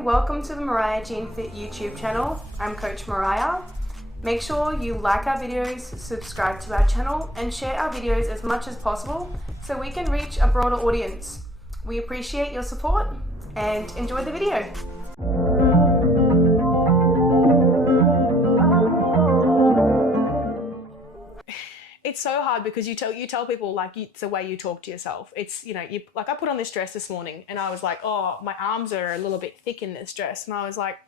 welcome to the Mariah Jean Fit YouTube channel. I'm Coach Mariah. Make sure you like our videos, subscribe to our channel, and share our videos as much as possible so we can reach a broader audience. We appreciate your support and enjoy the video. It's so hard because you tell people like it's the way you talk to yourself. It's, you like I put on this dress this morning and I was like, oh, my arms are a little bit thick in this dress. And I was like,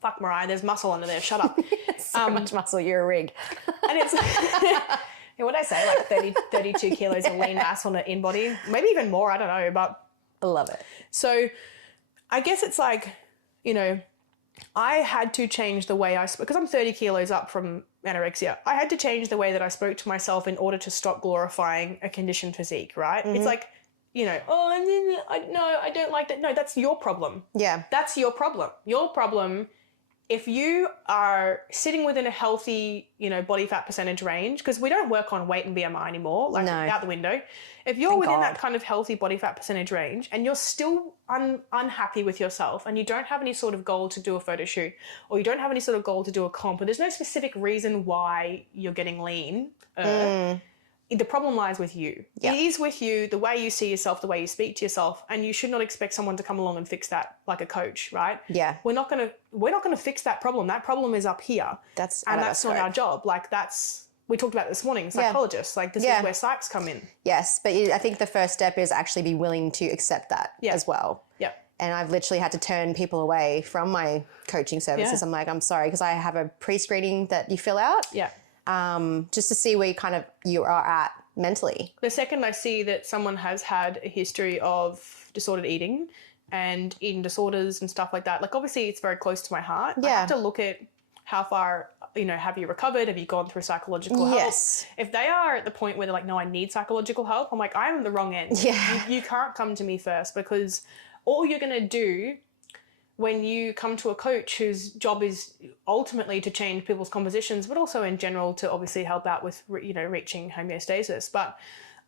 fuck Mariah, there's muscle under there, shut up. So much muscle, you're a rig. And it's, what did I say, like 32 kilos of lean mass on an in-body, maybe even more, I don't know, but. I love it. So I guess it's like, I had to change the way I spoke, because I'm 30 kilos up from anorexia. I had to change the way that I spoke to myself in order to stop glorifying a conditioned physique, right? Mm-hmm. It's like, I don't like that. No, that's your problem. Yeah. That's your problem. Your problem, if you are sitting within a healthy, body fat percentage range, because we don't work on weight and BMI anymore, like out the window. If you're within that kind of healthy body fat percentage range and you're still unhappy with yourself and you don't have any sort of goal to do a photo shoot or you don't have any sort of goal to do a comp, or there's no specific reason why you're getting lean, the problem lies with you. Yep. It is with you, the way you see yourself, the way you speak to yourself, and you should not expect someone to come along and fix that like a coach, right? Yeah. We're not gonna fix that problem. That problem is up here. That's not our job. Like we talked about this morning, psychologists. Like this is where psychs come in. Yes, but I think the first step is actually be willing to accept that as well. Yeah. And I've literally had to turn people away from my coaching services. I'm like, I'm sorry, because I have a pre-screening that you fill out. Yeah. Just to see where you are at mentally. The second I see that someone has had a history of disordered eating and eating disorders and stuff like that, like obviously it's very close to my heart. Yeah. I have to look at how far, have you recovered? Have you gone through psychological help? Yes. If they are at the point where they're like, no, I need psychological help, I'm like, I'm at the wrong end. Yeah. You can't come to me first, because all you're going to do when you come to a coach whose job is ultimately to change people's compositions, but also in general to obviously help out with, reaching homeostasis. But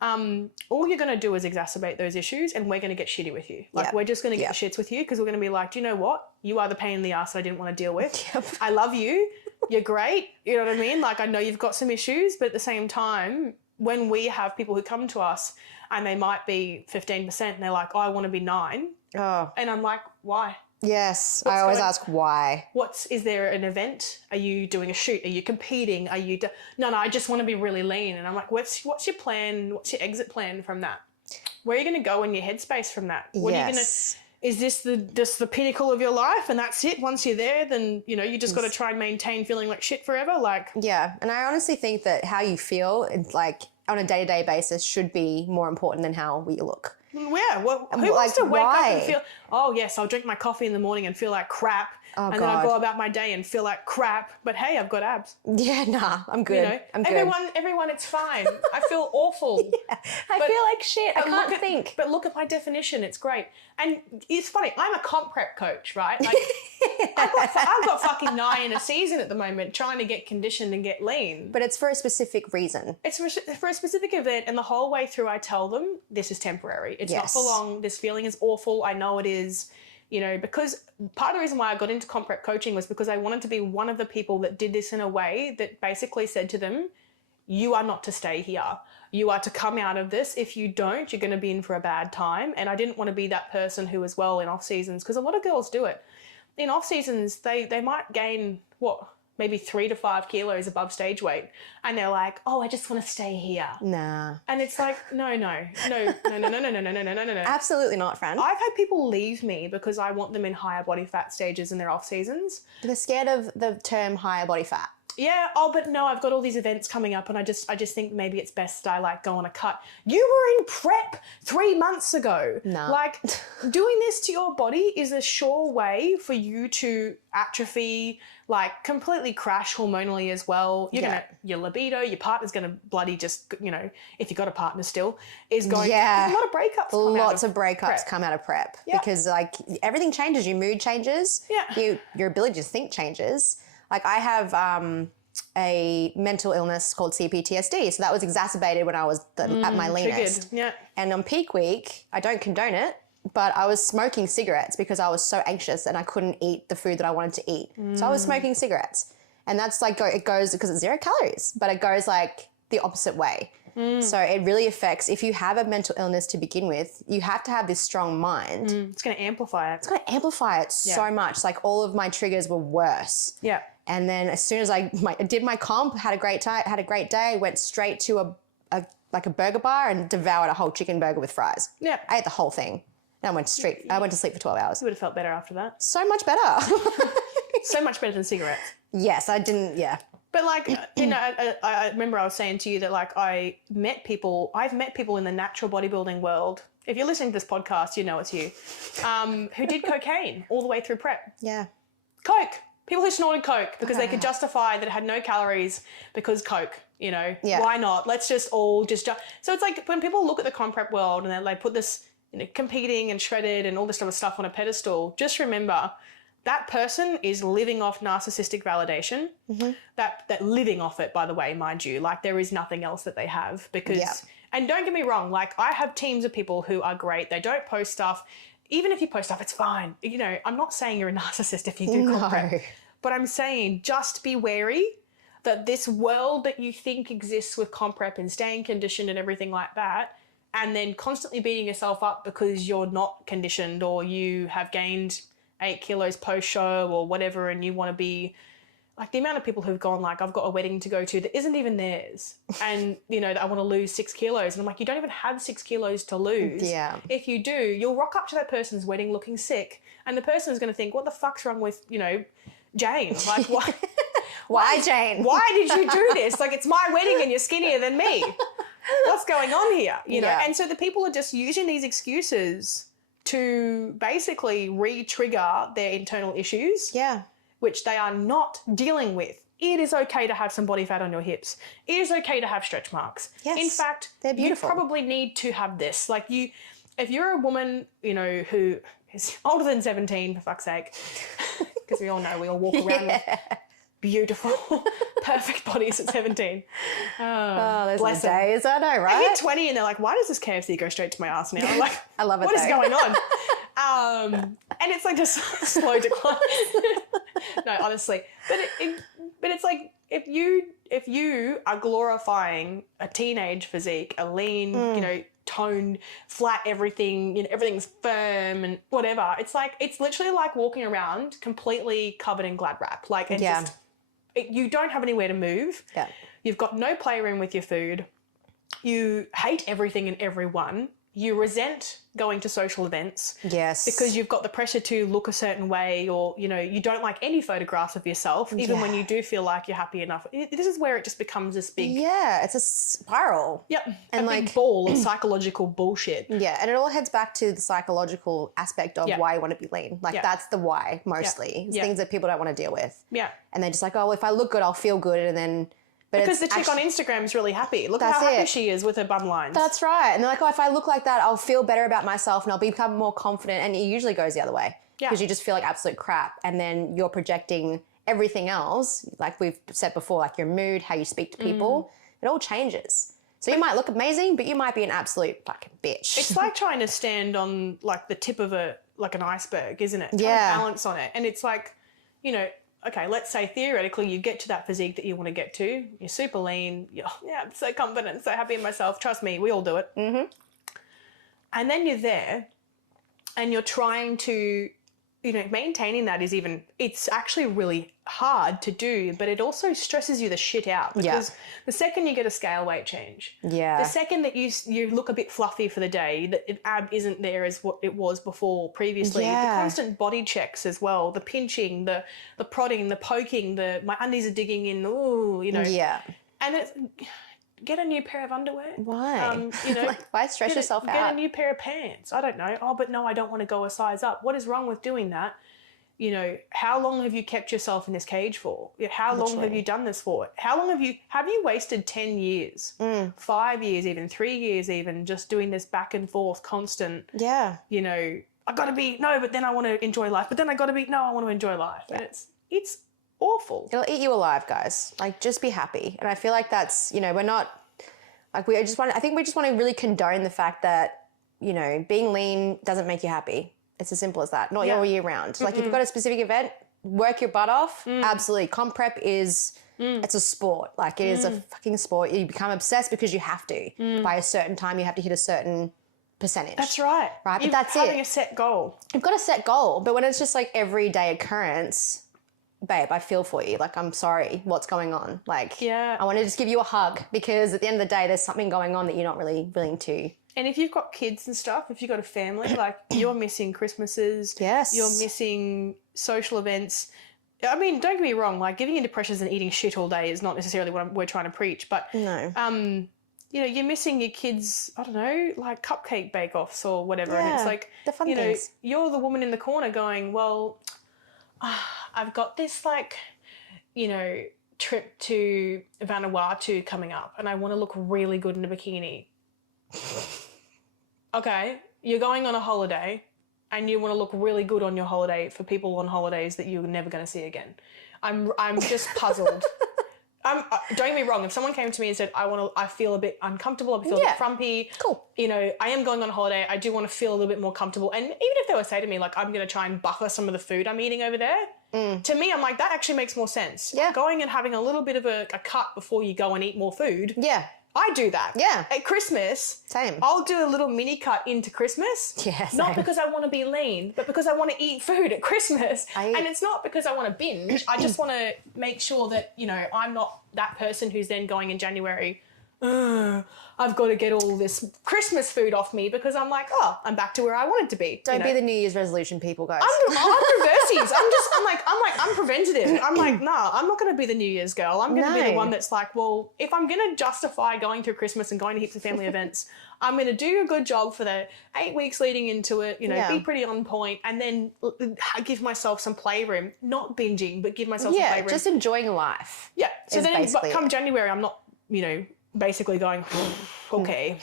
all you're going to do is exacerbate those issues, and we're going to get shitty with you. Like we're just going to get the shits with you, because we're going to be like, do you know what? You are the pain in the ass that I didn't want to deal with. Yep. I love you. You're great. You know what I mean? Like I know you've got some issues, but at the same time, when we have people who come to us and they might be 15% and they're like, oh, I want to be 9. Oh. And I'm like, why? Yes, I always ask why. Is there an event? Are you doing a shoot? Are you competing? Are you... No, I just want to be really lean. And I'm like, what's your plan? What's your exit plan from that? Where are you going to go in your headspace from that? What are you going to... Is this the pinnacle of your life and that's it? Once you're there, then, you just got to try and maintain feeling like shit forever? Yeah, and I honestly think that how you feel, like on a day-to-day basis, should be more important than how we look. Yeah, well, who wants to wake up and feel, oh yes, I'll drink my coffee in the morning and feel like crap, and then I'll go about my day and feel like crap, but hey, I've got abs. Yeah, nah, I'm good. I'm good. Everyone, it's fine. I feel awful. Yeah, I feel like shit. I can't think. But look at my definition. It's great. And it's funny. I'm a comp prep coach, right? Like, I've got fucking 9 in a season at the moment trying to get conditioned and get lean. But it's for a specific reason. It's for a specific event, and the whole way through I tell them, this is temporary. It's not for long. This feeling is awful. I know it is. Because part of the reason why I got into comp prep coaching was because I wanted to be one of the people that did this in a way that basically said to them, you are not to stay here. You are to come out of this. If you don't, you're going to be in for a bad time. And I didn't want to be that person who as well in off seasons, because a lot of girls do it. In off seasons, they might gain, maybe 3 to 5 kilos above stage weight. And they're like, oh, I just want to stay here. Nah. And it's like, no. Absolutely not, friend. I've had people leave me because I want them in higher body fat stages in their off seasons. They're scared of the term higher body fat. Yeah. Oh, but no, I've got all these events coming up and I just think maybe it's best I go on a cut. You were in prep 3 months ago. No. Doing this to your body is a sure way for you to atrophy, completely crash hormonally as well. Your libido, your partner's going to bloody just, if you've got a partner still, is going, there's a lot of breakups Lots of breakups come out of prep because everything changes. Your mood changes. Yeah. Your ability to think changes. I have a mental illness called CPTSD. So that was exacerbated when I was at my leanest. Yeah. And on peak week, I don't condone it, but I was smoking cigarettes because I was so anxious and I couldn't eat the food that I wanted to eat. So I was smoking cigarettes. And that's like, it goes, because it's 0 calories, but it goes like the opposite way. So it really affects, if you have a mental illness to begin with, you have to have this strong mind. It's going to amplify it. It's going to amplify it so much. Like all of my triggers were worse. Yeah. And then as soon as I did my comp, had a great day, went straight to a burger bar and devoured a whole chicken burger with fries. Yeah. I ate the whole thing. And I went to sleep for 12 hours. You would have felt better after that. So much better. So much better than cigarettes. Yes, I didn't, yeah. But like, you know, I remember I was saying to you that like I've met people in the natural bodybuilding world. If you're listening to this podcast, you know it's you, who did cocaine all the way through prep. Yeah. Coke. People who snorted Coke because they could justify that it had no calories because Coke, you know. Yeah. Why not? Let's just all so it's like when people look at the comp prep world and they put this, you know, competing and shredded and all this other stuff on a pedestal, just remember that person is living off narcissistic validation. That living off it, by the way, mind you, like there is nothing else that they have because, and don't get me wrong, like I have teams of people who are great. They don't post stuff. Even if you post stuff, it's fine. You know, I'm not saying you're a narcissist if you do comp prep, but I'm saying just be wary that this world that you think exists with comp prep and staying conditioned and everything like that, and then constantly beating yourself up because you're not conditioned or you have gained 8 kilos post-show or whatever, and you want to be like the amount of people who've gone like, I've got a wedding to go to that isn't even theirs. And, you know, I want to lose 6 kilos. And I'm like, you don't even have 6 kilos to lose. Yeah. If you do, you'll rock up to that person's wedding looking sick. And the person is going to think, what the fuck's wrong with, you know, Jane? Like, why? Why, Jane? Why did you do this? Like, it's my wedding and you're skinnier than me. What's going on here? You know? And so the people are just using these excuses to basically re-trigger their internal issues, which they are not dealing with. It is okay to have some body fat on your hips. It is okay to have stretch marks. Yes, in fact, they're beautiful. You probably need to have this. Like if you're a woman, you know, who is older than 17, for fuck's sake, because we all know we all walk around with beautiful, perfect bodies at 17. There's bless days, I know, right? I hit 20 and they're like, why does this KFC go straight to my ass now? I'm like, I love it. What is going on? And it's like just slow decline. No, honestly. But it's like if you are glorifying a teenage physique, a lean, you know, toned, flat everything, you know, everything's firm and whatever. It's like it's literally like walking around completely covered in Glad wrap. Like and just you don't have anywhere to move. Yeah. You've got no playroom with your food. You hate everything and everyone. You resent going to social events. Yes. Because you've got the pressure to look a certain way or, you know, you don't like any photographs of yourself, even when you do feel like you're happy enough. This is where it just becomes this big... Yeah, it's a spiral. Yep. And a big ball of psychological bullshit. Yeah, and it all heads back to the psychological aspect of why you want to be lean. Like that's the why, mostly. It's things that people don't want to deal with. Yeah. And they're just like, oh, well, if I look good, I'll feel good. And then... But because the chick on Instagram is really happy. Look how happy she is with her bum lines. That's right. And they're like, oh, if I look like that, I'll feel better about myself and I'll become more confident. And it usually goes the other way. Because you just feel like absolute crap. And then you're projecting everything else, like we've said before, like your mood, how you speak to people. It all changes. So you might look amazing, but you might be an absolute fucking bitch. It's like trying to stand on like the tip of an iceberg, isn't it? Trying to balance on it. And it's like, you know, okay, let's say theoretically you get to that physique that you want to get to. You're super lean. I'm so confident, so happy in myself. Trust me, we all do it. Mm-hmm. And then you're there and you're trying to, you know, maintaining that is it's actually really hard to do, but it also stresses you the shit out because the second you get a scale weight change, the second that you look a bit fluffy for the day, that ab isn't there as what it was before previously, the constant body checks as well, the pinching, the prodding, the poking, my undies are digging in, ooh, you know. Yeah. And it's... Get a new pair of underwear. Why? You know, like, why stress yourself out? Get a new pair of pants. I don't know. Oh, but no, I don't want to go a size up. What is wrong with doing that? You know, how long have you kept yourself in this cage for? How long have you done this for? How long have you wasted 10 years, 5 years even, 3 years even, just doing this back and forth constant, you know, I got to be, no, but then I want to enjoy life. But then I got to be, no, I want to enjoy life. Yeah. And it's awful. It'll eat you alive, guys. Like, just be happy. And I feel like that's, you know, we're not, like, I think we just want to really condone the fact that you know, being lean doesn't make you happy. It's as simple as that. Not all year round. Like if you've got a specific event, work your butt off. Absolutely. Comp prep is, it's a sport. Like it is a fucking sport. You become obsessed because you have to. By a certain time, you have to hit a certain percentage. That's right. Right, but that's having a set goal. You've got a set goal, but when it's just like everyday occurrence, babe, I feel for you. Like, I'm sorry, what's going on? Like, I want to just give you a hug because at the end of the day, there's something going on that you're not really willing to. And if you've got kids and stuff, if you've got a family, like you're missing Christmases. Yes. You're missing social events. I mean, don't get me wrong, like giving into pressures and eating shit all day is not necessarily what we're trying to preach, but no. You know, you're missing your kids, I don't know, like cupcake bake-offs or whatever. And it's like, the fun you know, things. you're the woman in the corner going, well, I've got this like, you know, trip to Vanuatu coming up and I want to look really good in a bikini. Okay, you're going on a holiday and you want to look really good on your holiday for people on holidays that you're never going to see again. I'm just puzzled. Don't get me wrong. If someone came to me and said, I feel a bit uncomfortable, I feel a bit frumpy. Cool. You know, I am going on a holiday. I do want to feel a little bit more comfortable. And even if they would say to me, like, I'm going to try and buffer some of the food I'm eating over there, to me, I'm like, that actually makes more sense. Yeah. Going and having a little bit of a cut before you go and eat more food. Yeah. I do that. Yeah. At Christmas, same. I'll do a little mini cut into Christmas. Yeah, same. Not because I want to be lean, but because I want to eat food at Christmas. And it's not because I want to binge. I just want to make sure that, you know, I'm not that person who's then going in January, I've got to get all this Christmas food off me because I'm like, oh, I'm back to where I wanted to be. Don't be the New Year's resolution people, guys. I'm reversies. I'm preventative. I'm like, nah, I'm not going to be the New Year's girl. I'm going to be the one that's like, well, if I'm going to justify going through Christmas and going to heaps of family events, I'm going to do a good job for the 8 weeks leading into it, you know, be pretty on point and then give myself some playroom, not binging, but give myself some playroom. Just enjoying life. Yeah. So then come January, I'm not, you know, basically going, okay.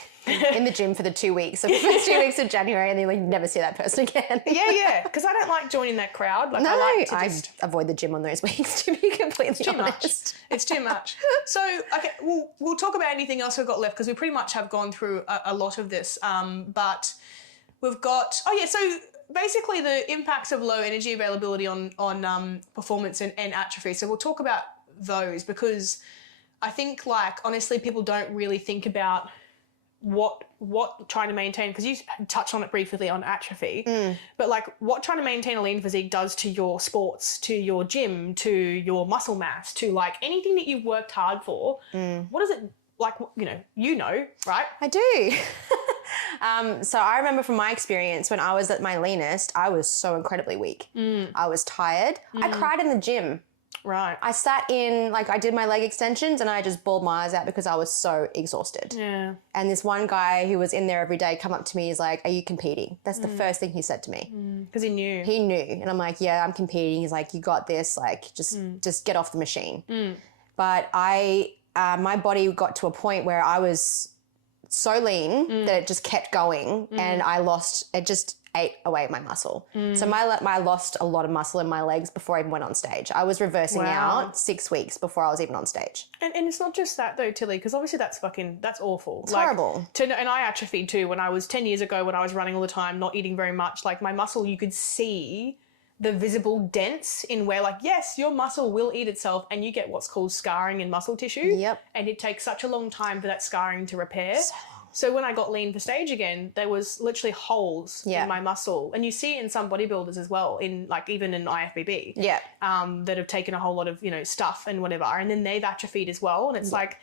In the gym for the 2 weeks. So for the 2 weeks of January and then like never see that person again. Yeah. Because I don't like joining that crowd. Like, I avoid the gym on those weeks, to be completely honest. It's too much. So, okay, we'll talk about anything else we've got left because we pretty much have gone through a lot of this. But we've got, so basically the impacts of low energy availability on performance and atrophy. So we'll talk about those because I think, like, honestly, people don't really think about what trying to maintain, because you touched on it briefly on atrophy, but like what trying to maintain a lean physique does to your sports, to your gym, to your muscle mass, to like anything that you've worked hard for. What is it like, you know, right? I do. So I remember from my experience when I was at my leanest, I was so incredibly weak. I was tired. I cried in the gym. Right. I sat in, like I did my leg extensions and I just bawled my eyes out because I was so exhausted. Yeah. And this one guy who was in there every day come up to me, he's like, are you competing? That's the first thing he said to me. Because he knew. He knew. And I'm like, yeah, I'm competing. He's like, you got this. Like, just get off the machine. But my body got to a point where I was so lean that it just kept going and it just ate away at my muscle. So I lost a lot of muscle in my legs before I even went on stage. I was reversing out 6 weeks before I was even on stage. And it's not just that though, Tilly, because obviously that's awful. It's horrible. And I atrophied too when I was 10 years ago when I was running all the time, not eating very much. Like my muscle, you could see the visible dents in where, like, yes, your muscle will eat itself and you get what's called scarring in muscle tissue. Yep. And it takes such a long time for that scarring to repair. So when I got lean for stage again, there was literally holes in my muscle. And you see it in some bodybuilders as well, in like even in IFBB, that have taken a whole lot of, stuff and whatever. And then they've atrophied as well. And it's like,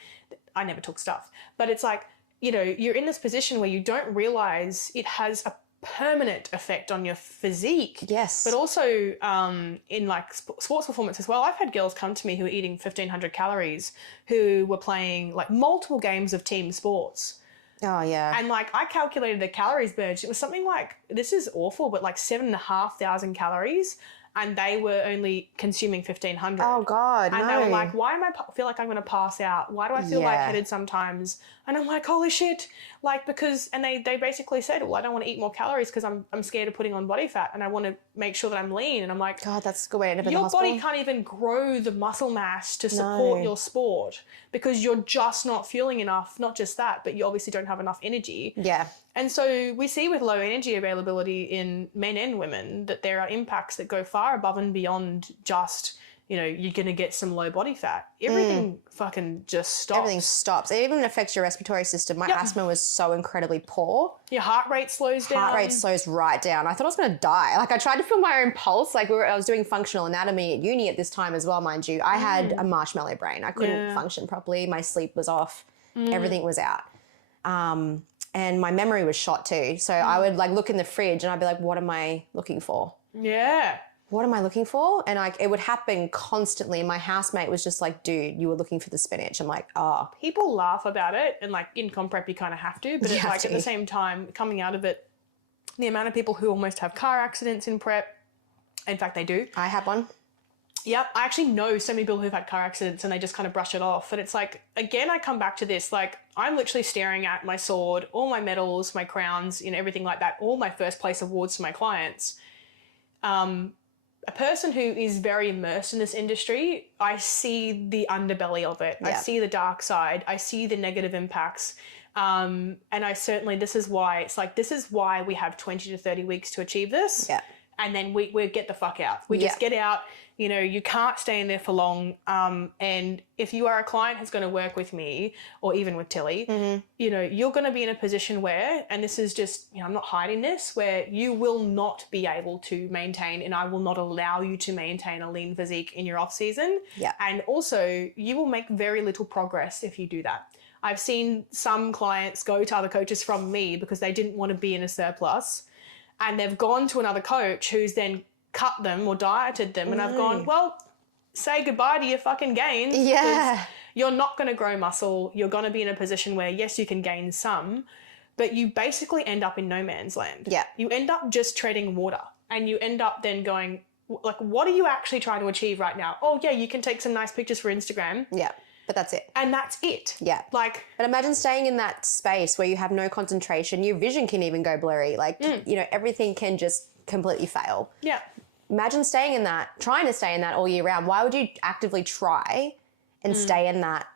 I never took stuff, but it's like, you're in this position where you don't realize it has a permanent effect on your physique. Yes. But also in like sports performance as well. I've had girls come to me who are eating 1,500 calories who were playing like multiple games of team sports. Oh, yeah. And like I calculated the calories burned. It was something like, this is awful, but like 7,500 calories. And they were only consuming 1,500. Oh, God, and they were like, why feel like I'm going to pass out? Why do I feel lightheaded sometimes? And I'm like, holy shit. Like, because, and they basically said, well, I don't want to eat more calories because I'm scared of putting on body fat and I want to make sure that I'm lean. And I'm like, God, that's a good way to end up in the your hospital. body can't even grow the muscle mass to support your sport because you're just not fueling enough. Not just that, but you obviously don't have enough energy. Yeah. And so we see with low energy availability in men and women that there are impacts that go far above and beyond just, you know, you're going to get some low body fat. Everything fucking just stops. Everything stops. It even affects your respiratory system. My asthma was so incredibly poor. Your heart rate slows down. Heart rate slows right down. I thought I was going to die. Like I tried to feel my own pulse. Like I was doing functional anatomy at uni at this time as well, mind you. I had a marshmallow brain. I couldn't function properly. My sleep was off. Everything was out. And my memory was shot too. So I would like look in the fridge and I'd be like, what am I looking for? Yeah. What am I looking for? And it would happen constantly. My housemate was just like, dude, you were looking for the spinach. I'm like, oh. People laugh about it and like in comp prep you kind of have to, but it's like at the same time coming out of it, the amount of people who almost have car accidents in prep, in fact they do. I had one. Yep, I actually know so many people who've had car accidents and they just kind of brush it off. And it's like, again, I come back to this, like I'm literally staring at my sword, all my medals, my crowns, you know, everything like that, all my first place awards to my clients. A person who is very immersed in this industry, I see the underbelly of it. Yeah. I see the dark side. I see the negative impacts. And I certainly, this is why we have 20 to 30 weeks to achieve this. Yeah. And then we get the fuck out. We just get out. You know, you can't stay in there for long. And if you are a client who's going to work with me or even with Tilly, you know, you're going to be in a position where, and this is just, you know, I'm not hiding this, where you will not be able to maintain and I will not allow you to maintain a lean physique in your off season. Yeah. And also you will make very little progress if you do that. I've seen some clients go to other coaches from me because they didn't want to be in a surplus and they've gone to another coach who's then cut them or dieted them and I've gone, well, say goodbye to your fucking gains. Yeah. You're not going to grow muscle. You're going to be in a position where, yes, you can gain some, but you basically end up in no man's land. Yeah. You end up just treading water and you end up then going, like, what are you actually trying to achieve right now? Oh, yeah, you can take some nice pictures for Instagram. Yeah. But that's it. And that's it. Yeah. But imagine staying in that space where you have no concentration. Your vision can even go blurry. Like, you know, everything can just completely fail. Yeah. Imagine staying in that, trying to stay in that all year round. Why would you actively try and stay in that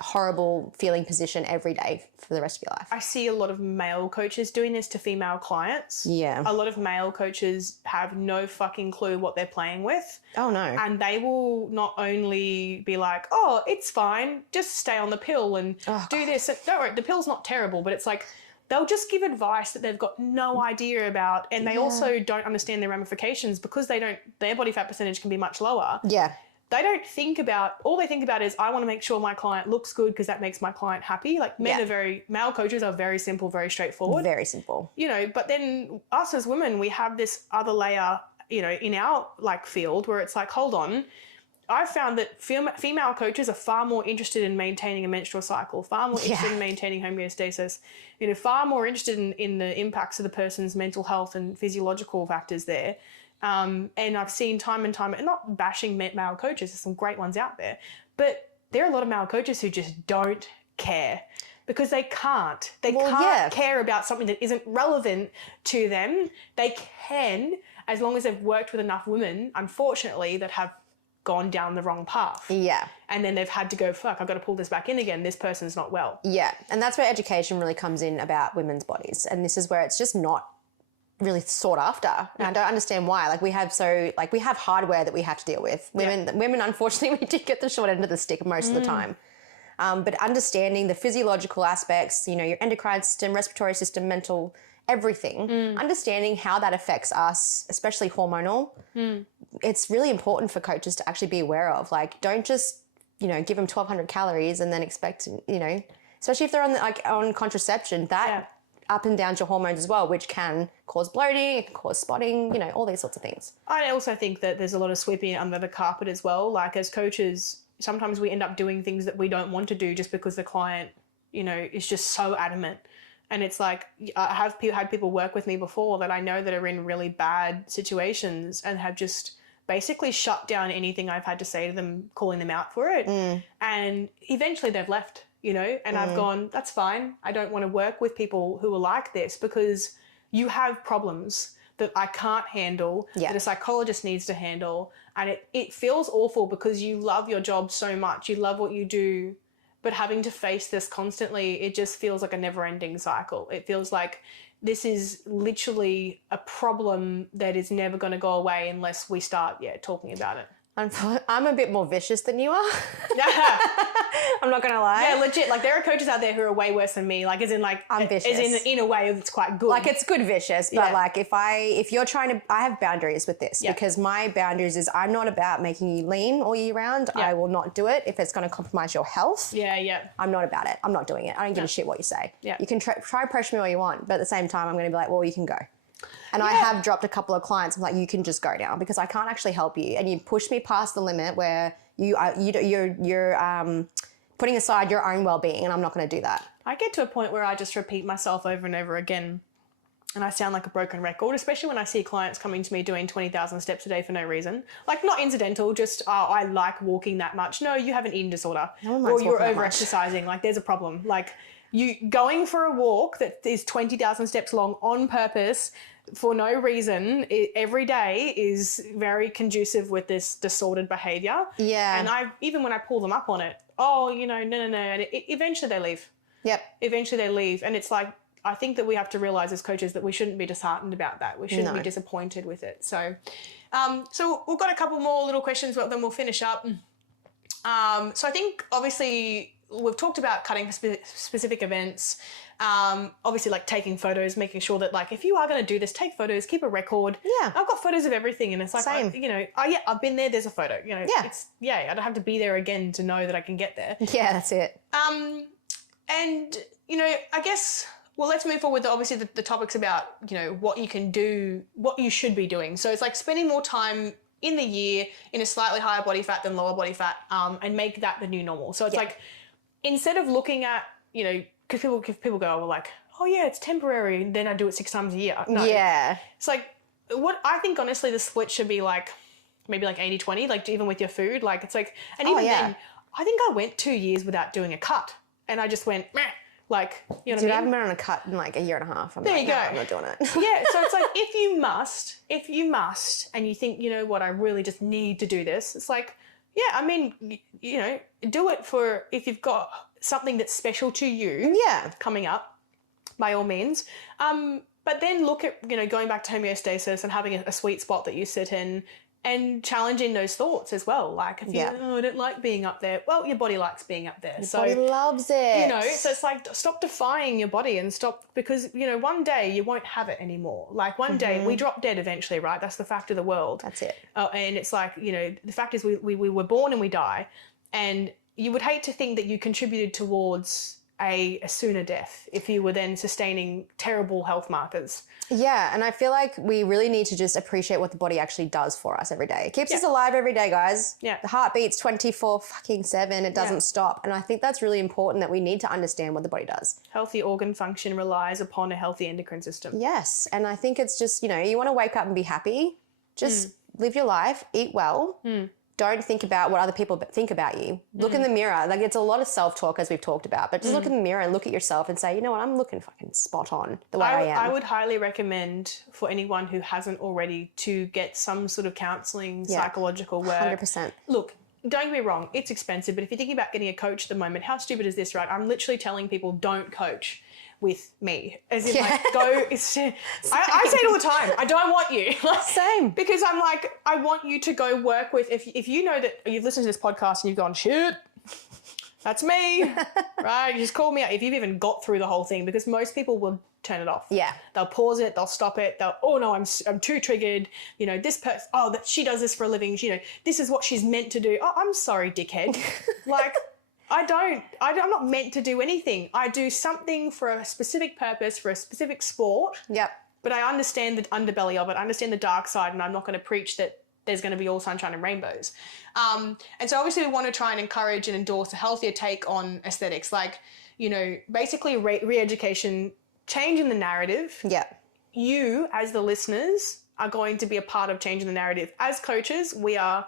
horrible feeling position every day for the rest of your life? I see a lot of male coaches doing this to female clients. Yeah. A lot of male coaches have no fucking clue what they're playing with. Oh, no. And they will not only be like, oh, it's fine, just stay on the pill and do this. And don't worry, the pill's not terrible, but it's like, they'll just give advice that they've got no idea about, and they also don't understand their ramifications because their body fat percentage can be much lower. Yeah. They don't think about, all they think about is, I want to make sure my client looks good because that makes my client happy. Like male coaches are very simple, very straightforward. Very simple. You know, but then us as women, we have this other layer, you know, in our like field where it's like, hold on, I've found that female coaches are far more interested in maintaining a menstrual cycle, far more interested in maintaining homeostasis, you know, far more interested in the impacts of the person's mental health and physiological factors there. And I've seen time and time, and not bashing male coaches, there's some great ones out there, but there are a lot of male coaches who just don't care because they can't. They can't care about something that isn't relevant to them. They can, as long as they've worked with enough women, unfortunately, that have gone down the wrong path. Yeah. And then they've had to go, fuck, I've got to pull this back in again. This person's not well. Yeah. And that's where education really comes in about women's bodies. And this is where it's just not really sought after. And I don't understand why. Like we have hardware that we have to deal with. Women, unfortunately, we do get the short end of the stick most of the time. But understanding the physiological aspects, you know, your endocrine system, respiratory system, mental, everything, understanding how that affects us, especially hormonal, it's really important for coaches to actually be aware of. Like, don't just, you know, give them 1,200 calories and then expect, you know, especially if they're on contraception, that up and down your hormones as well, which can cause bloating, it can cause spotting, you know, all these sorts of things. I also think that there's a lot of sweeping it under the carpet as well. Like as coaches, sometimes we end up doing things that we don't want to do just because the client, you know, is just so adamant. And it's like, I have had people work with me before that I know that are in really bad situations and have just basically shut down anything I've had to say to them, calling them out for it. And eventually they've left, you know, and I've gone, that's fine. I don't want to work with people who are like this because you have problems. that I can't handle, Yeah. that a psychologist needs to handle. And it feels awful because you love your job so much. You love what you do, but having to face this constantly, it just feels like a never-ending cycle. It feels like this is literally a problem that is never going to go away unless we start, talking about it. I'm a bit more vicious than you are. Yeah. I'm not going to lie. Yeah, legit. Like, there are coaches out there who are way worse than me. Like, as in, like, I'm vicious. As in a way that's quite good. Like, it's good vicious, but like, if you're trying to, I have boundaries with this because my boundaries is I'm not about making you lean all year round. I will not do it if it's going to compromise your health. Yeah. I'm not about it. I'm not doing it. I don't give a shit what you say. Yeah. You can try pressure me all you want, but at the same time, I'm going to be like, well, you can go. And I have dropped a couple of clients. I'm like, you can just go now because I can't actually help you. And you push me past the limit where you're putting aside your own well-being, and I'm not going to do that. I get to a point where I just repeat myself over and over again, and I sound like a broken record, especially when I see clients coming to me doing 20,000 steps a day for no reason. Like, not incidental, just, I like walking that much. No, you have an eating disorder. Or you're over-exercising. Like, there's a problem. Like, you going for a walk that is 20,000 steps long on purpose for no reason every day is very conducive with this disordered behavior. Yeah. And even when I pull them up on it, no. And eventually they leave. Yep. Eventually they leave. And it's like, I think that we have to realize as coaches that we shouldn't be disheartened about that. We shouldn't be disappointed with it. So, so we've got a couple more little questions, but then we'll finish up. So I think obviously we've talked about cutting for specific events. Obviously, like taking photos, making sure that, like, if you are going to do this, take photos, keep a record. Yeah. I've got photos of everything, and it's like, Same. I've been there, there's a photo. Yeah. I don't have to be there again to know that I can get there. Yeah, that's it. And, I guess, well, let's move forward. Obviously, the topics about, what you can do, what you should be doing. So it's like spending more time in the year in a slightly higher body fat than lower body fat, and make that the new normal. So it's like, instead of looking at, because people go, well, like, oh yeah, it's temporary, and then I do it 6 times a year. No. Yeah. It's like, what I think, honestly, the split should be like, maybe like 80-20, like even with your food. Like, it's like, and even then, I think I went 2 years without doing a cut, and I just went, meh. Like, you know what I mean? I haven't been on a cut in like a year and a half. There you go. I'm not doing it. Yeah, so it's like, if you must, and you think, you know what, I really just need to do this, it's like, yeah, I mean, do it for, if you've got something that's special to you coming up, by all means. But then look at, going back to homeostasis and having a sweet spot that you sit in and challenging those thoughts as well. Like, if I don't like being up there, well, your body likes being up there. Your body loves it. So it's like, stop defying your body and stop, because, one day you won't have it anymore. Like, one day we drop dead eventually, right? That's the fact of the world. That's it. And it's like, the fact is we were born and we die. And you would hate to think that you contributed towards a sooner death if you were then sustaining terrible health markers. Yeah, and I feel like we really need to just appreciate what the body actually does for us every day. It keeps us alive every day, guys. Yeah. The heart beats 24/7. It doesn't stop. And I think that's really important, that we need to understand what the body does. Healthy organ function relies upon a healthy endocrine system. Yes, and I think it's just, you want to wake up and be happy. Just live your life, eat well. Don't think about what other people think about you. Look in the mirror. Like, it's a lot of self-talk, as we've talked about, but just look in the mirror and look at yourself and say, you know what, I'm looking fucking spot on the way I am. I would highly recommend for anyone who hasn't already to get some sort of counselling, psychological work. 100%. Look, don't get me wrong, it's expensive, but if you're thinking about getting a coach at the moment, how stupid is this, right? I'm literally telling people, don't coach with me, as in like, go. I say it all the time. I don't want you. Same. Because I'm like, I want you to go work with, if you know that you've listened to this podcast and you've gone, shit, that's me, right? You just call me out if you've even got through the whole thing, because most people will turn it off. Yeah. They'll pause it. They'll stop it. Oh no, I'm too triggered. This person, that she does this for a living. This is what she's meant to do. Oh, I'm sorry, dickhead. Like, I'm not meant to do anything. I do something for a specific purpose, for a specific sport. Yep. But I understand the underbelly of it. I understand the dark side, and I'm not going to preach that there's going to be all sunshine and rainbows. And so obviously we want to try and encourage and endorse a healthier take on aesthetics. Like, basically re-education, changing the narrative. Yeah. You, as the listeners, are going to be a part of changing the narrative. As coaches, we are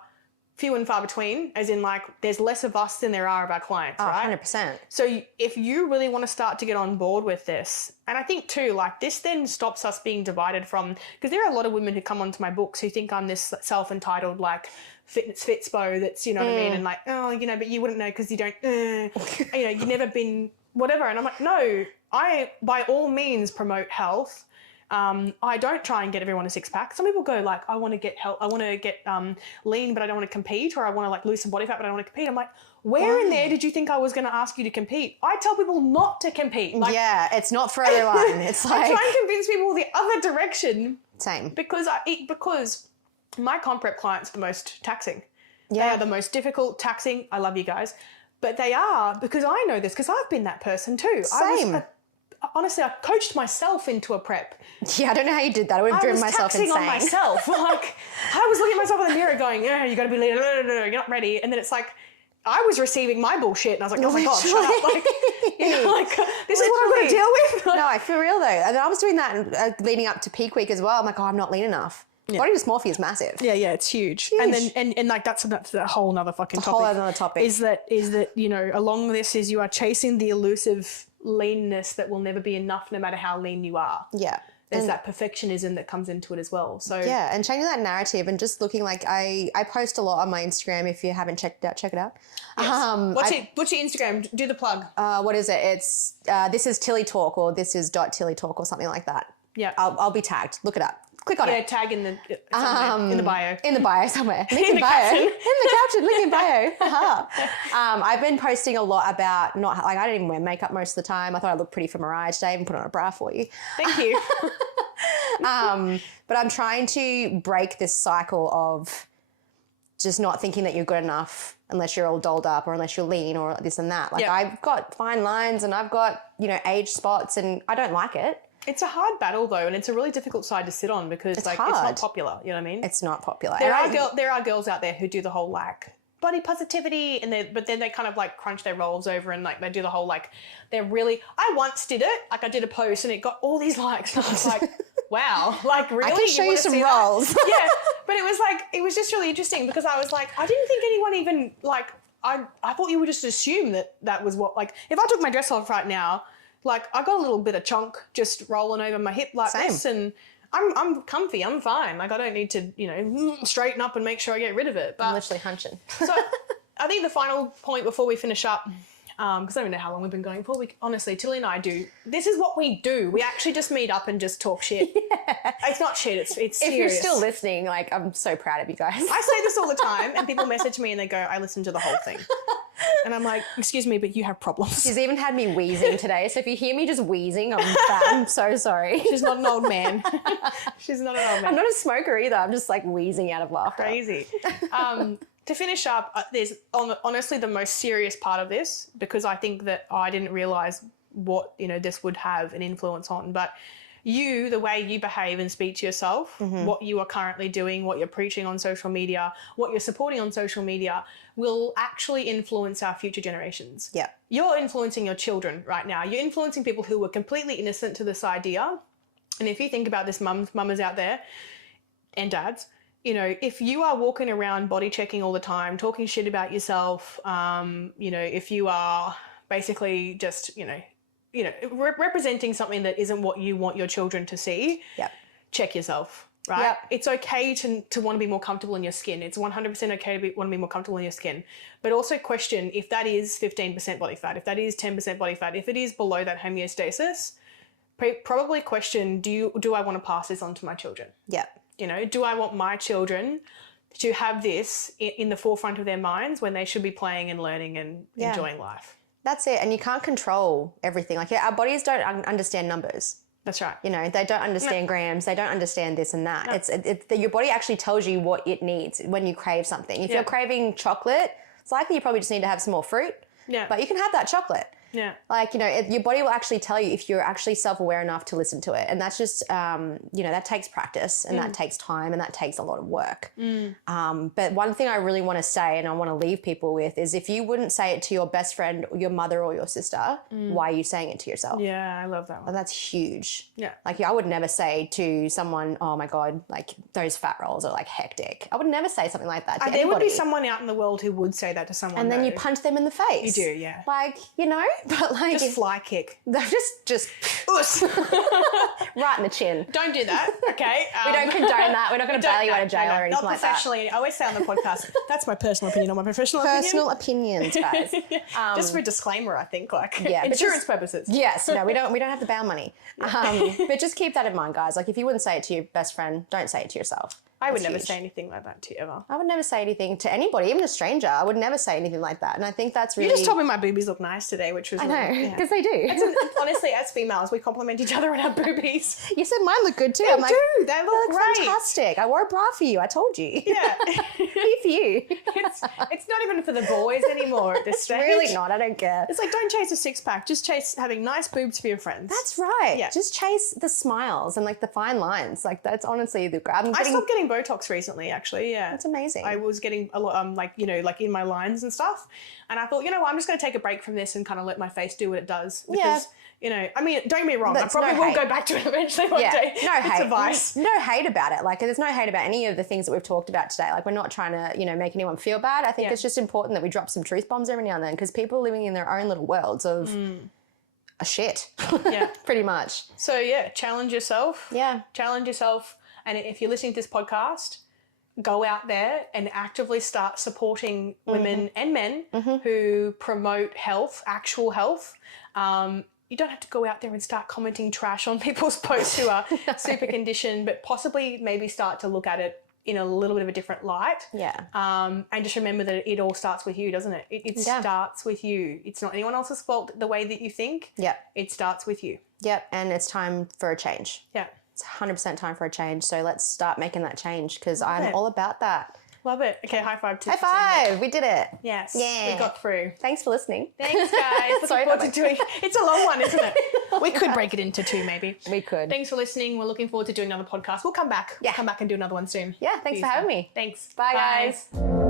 few and far between, as in like there's less of us than there are of our clients, right? 100%. So if you really want to start to get on board with this, and I think too, like this then stops us being divided from, because there are a lot of women who come onto my books who think I'm this self-entitled like fitspo that's, you know what I mean, and like, oh, you know, but you wouldn't know because you don't, you know, you've never been whatever. And I'm like, no, I by all means promote health. I don't try and get everyone a six pack. Some people go like, I want to get help. I want to get lean, but I don't want to compete, or I want to like lose some body fat, but I don't want to compete. I'm like, where in there did you think I was going to ask you to compete? I tell people not to compete. Like, yeah, it's not for everyone. It's like I try and convince people the other direction. Same. Because my comp rep clients are the most taxing. Yeah. They are the most difficult, taxing. I love you guys, but they are, because I know this because I've been that person too. Same. Honestly, I coached myself into a prep. Yeah, I don't know how you did that. I would have driven myself insane. I was taxing on myself. Like, I was looking at myself in the mirror going, yeah, you got to be lean. No, you're not ready. And then it's like, I was receiving my bullshit and I was like, oh my God, shut up. Like, you know, like this is what I'm going to deal with. No, I feel real though. And I was doing that leading up to peak week as well. I'm like, oh, I'm not lean enough. Yeah. Body dysmorphia is massive. Yeah, it's huge. And then and like that's a whole nother fucking topic. A whole other topic. Is that you know, along this is you are chasing the elusive leanness that will never be enough no matter how lean you are. Yeah. There's that perfectionism that comes into it as well. So yeah, and changing that narrative and just looking like I post a lot on my Instagram. If you haven't checked it out, check it out. Yes. What's your Instagram? Do the plug. What is it? It's this is Tilly Talk, or this is .Tilly Talk, or something like that. Yeah. I'll be tagged. Look it up. Click on it. Yeah, tag in the bio. In the bio somewhere. Link in bio. In the caption, link in bio. I've been posting a lot about I don't even wear makeup most of the time. I thought I looked pretty for Mariah today. I even put on a bra for you. Thank you. But I'm trying to break this cycle of just not thinking that you're good enough unless you're all dolled up or unless you're lean or this and that. Like I've got fine lines and I've got, you know, age spots and I don't like it. It's a hard battle though, and it's a really difficult side to sit on because it's not popular. You know what I mean? It's not popular. There are girls out there who do the whole like body positivity, but then they kind of like crunch their rolls over and like they do the whole like they're really. I once did it. Like I did a post and it got all these likes. And I was like, wow, like really? I can show you some rolls. Yeah, but it was just really interesting because I was like, I didn't think anyone even like I thought you would just assume that was what like if I took my dress off right now. Like I got a little bit of chunk just rolling over my hip like this and I'm comfy, I'm fine. Like I don't need to, you know, straighten up and make sure I get rid of it. But I'm literally hunching. So I think the final point before we finish up, because I don't know how long we've been going for. Honestly, Tilly and I this is what we do. We actually just meet up and just talk shit. Yeah. It's not shit, it's serious. If you're still listening, like I'm so proud of you guys. I say this all the time and people message me and they go, I listened to the whole thing. And I'm like, excuse me, but you have problems. She's even had me wheezing today. So if you hear me just wheezing, I'm so sorry. She's not an old man. She's not an old man. I'm not a smoker either. I'm just like wheezing out of laughter. Crazy. To finish up, there's honestly the most serious part of this because I think that I didn't realize what, you know, this would have an influence on. But the way you behave and speak to yourself, what you are currently doing, what you're preaching on social media, what you're supporting on social media will actually influence our future generations. Yeah. You're influencing your children right now. You're influencing people who were completely innocent to this idea. And if you think about this, mamas out there and dads, you know, if you are walking around body checking all the time, talking shit about yourself, you know, if you are basically just, you know, representing something that isn't what you want your children to see, check yourself, right? Yep. It's okay to want to be more comfortable in your skin. It's 100% okay to want to be more comfortable in your skin. But also question if that is 15% body fat, if that is 10% body fat, if it is below that homeostasis, probably question, do I want to pass this on to my children? Yeah. You know, do I want my children to have this in the forefront of their minds when they should be playing and learning and enjoying life? That's it. And you can't control everything. Like our bodies don't understand numbers. That's right. You know, they don't understand grams. They don't understand this and that. No. Your body actually tells you what it needs when you crave something. If you're craving chocolate, it's likely you probably just need to have some more fruit. Yeah. But you can have that chocolate. Yeah. Like, you know, your body will actually tell you if you're actually self-aware enough to listen to it. And that's just, you know, that takes practice and that takes time and that takes a lot of work. But one thing I really want to say and I want to leave people with is if you wouldn't say it to your best friend, your mother or your sister, why are you saying it to yourself? Yeah, I love that one. And that's huge. Yeah. Like I would never say to someone, oh my God, like those fat rolls are like hectic. I would never say something like that to There would be anybody. someone out in the world who would say that to someone. And then you punch them in the face. You do, yeah. Like, you know, but like just fly kick. Just right in the chin. Don't do that, okay? We don't condone that. We're not going to bail you out of jail or anything not like that. professionally. I always say on the podcast, that's my personal opinion, not my professional opinion. Personal opinions, guys. Just for a disclaimer, I think, like Yeah, but insurance purposes. Yes, no, we don't have the bail money. But just keep that in mind, guys. Like if you wouldn't say it to your best friend, don't say it to yourself. I would That's never huge. say anything like that to you ever. I would never say anything to anybody, even a stranger. I would never say anything like that. And I think that's really... You just told me my boobies look nice today, which was... I know, because they do. Honestly, as females, we compliment each other on our boobies. You said mine look good too. They I'm like, do. They look great. fantastic. I wore a bra for you. I told you. Yeah. Me for you. It's not even for the boys anymore at this stage. Really not. I don't care. It's like, don't chase a six-pack. Just chase having nice boobs for your friends. That's right. Yeah. Just chase the smiles and like the fine lines. Like that's honestly the... I stopped getting Botox recently, actually. Yeah. That's amazing. I was getting a lot, like, you know, like in my lines and stuff. And I thought, you know what, I'm just going to take a break from this and kind of let my face do what it does. Because, you know, I mean, don't get me wrong. I probably will go back to it eventually one day. No it's hate. a vice. No hate about it. Like, there's no hate about any of the things that we've talked about today. Like, we're not trying to, you know, make anyone feel bad. I think it's just important that we drop some truth bombs every now and then because people are living in their own little worlds of a shit. Yeah. Pretty much. So, yeah, challenge yourself. Yeah. Challenge yourself. And if you're listening to this podcast, go out there and actively start supporting women and men who promote health, actual health. You don't have to go out there and start commenting trash on people's posts who are super conditioned, but possibly maybe start to look at it in a little bit of a different light. Yeah. And just remember that it all starts with you, doesn't it? It starts with you. It's not anyone else's fault the way that you think. Yeah. It starts with you. Yep. And it's time for a change. Yeah. It's 100% time for a change. So let's start making that change because I'm all about that. Love it. Okay, high five to High five. We did it. Yes. Yeah. We got through. Thanks for listening. Thanks, guys. Looking forward to doing. It's a long one, isn't it? We could break it into two, maybe. We could. Thanks for listening. We're looking forward to doing another podcast. We'll come back. Yeah. We'll come back and do another one soon. Yeah. Thanks for having me. Thanks. Bye, guys.